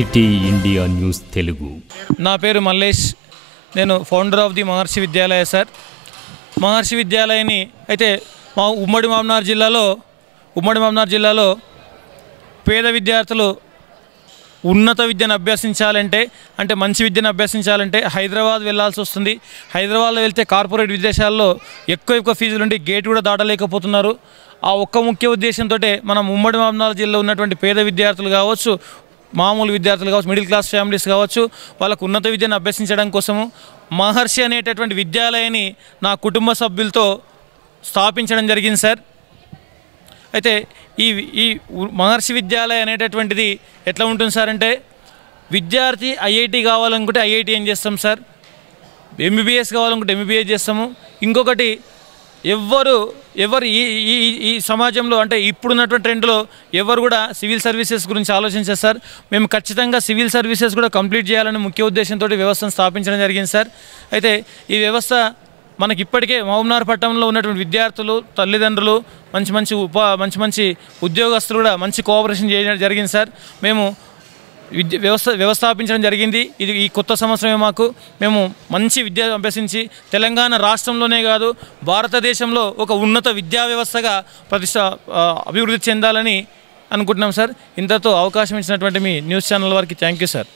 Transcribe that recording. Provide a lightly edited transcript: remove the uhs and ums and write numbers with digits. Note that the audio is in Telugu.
City India news Telugu. నా పేరు మల్లేష్. నేను founder of the Maharshi Vidyalaya sir. Maharshi విద్యాలయాన్ని అయితే మా ఉమ్మడి మామ్నార్ జిల్లాలో పేద విద్యార్థులు ఉన్నత విద్యను అభ్యసించాలంటే అంటే మంచి విద్యను అభ్యసించాలంటే హైదరాబాద్ వెళ్ళాల్సి వస్తుంది. హైదరాబాద్లో వెళ్తే కార్పొరేట్ విదేశాల్లో ఎక్కువ ఫీజులు ఉండి గేట్ కూడా దాటలేకపోతున్నారు. ఆ ఒక్క ముఖ్య ఉద్దేశంతో మనం ఉమ్మడి మామ్నార్ జిల్లాలో ఉన్నటువంటి పేద విద్యార్థులు కావచ్చు, మామూలు విద్యార్థులు కావచ్చు, మిడిల్ క్లాస్ ఫ్యామిలీస్ కావచ్చు, వాళ్ళకు ఉన్నత విద్యను అభ్యసించడం కోసము మహర్షి అనేటటువంటి విద్యాలయాన్ని నా కుటుంబ సభ్యులతో స్థాపించడం జరిగింది సార్. అయితే ఈ మహర్షి విద్యాలయ అనేటటువంటిది ఎట్లా ఉంటుంది సార్ అంటే, విద్యార్థి ఐఐటి కావాలనుకుంటే ఐఐటి ఏం చేస్తాం సార్, ఎంబీబీఎస్ కావాలనుకుంటే ఎంబీబీఎస్ చేస్తాము. ఇంకొకటి ఎవరు ఈ సమాజంలో అంటే ఇప్పుడున్నటువంటి ట్రెండ్లో ఎవరు కూడా సివిల్ సర్వీసెస్ గురించి ఆలోచించారు సార్. మేము ఖచ్చితంగా సివిల్ సర్వీసెస్ కూడా కంప్లీట్ చేయాలని ముఖ్య ఉద్దేశంతో వ్యవస్థను స్థాపించడం జరిగింది సార్. అయితే ఈ వ్యవస్థ మనకి ఇప్పటికే మహబూబ్నగర్ పట్టణంలో ఉన్నటువంటి విద్యార్థులు, తల్లిదండ్రులు, మంచి ఉద్యోగస్తులు కూడా మంచి కోఆపరేషన్ చేయడం జరిగింది సార్. మేము వ్యవస్థాపించడం జరిగింది. ఈ కొత్త సంవత్సరమే మేము మంచి విద్య అభ్యసించి తెలంగాణ రాష్ట్రంలోనే కాదు భారతదేశంలో ఒక ఉన్నత విద్యా వ్యవస్థగా అభివృద్ధి చెందాలని అనుకుంటున్నాం సార్. ఇంతతో అవకాశం ఇచ్చినటువంటి మీ న్యూస్ ఛానల్ వారికి థ్యాంక్ యూ సార్.